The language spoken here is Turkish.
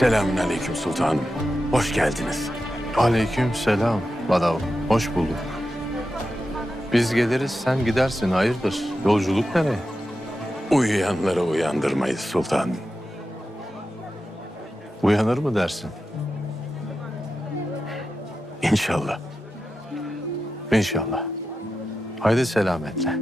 Selamünaleyküm sultanım. Hoş geldiniz. Aleyküm selam Badav. Hoş bulduk. Biz geliriz sen gidersin hayırdır? Yolculuk nereye? Uyuyanları uyandırmayız sultanım. Uyanır mı dersin? İnşallah. İnşallah. Haydi selametle.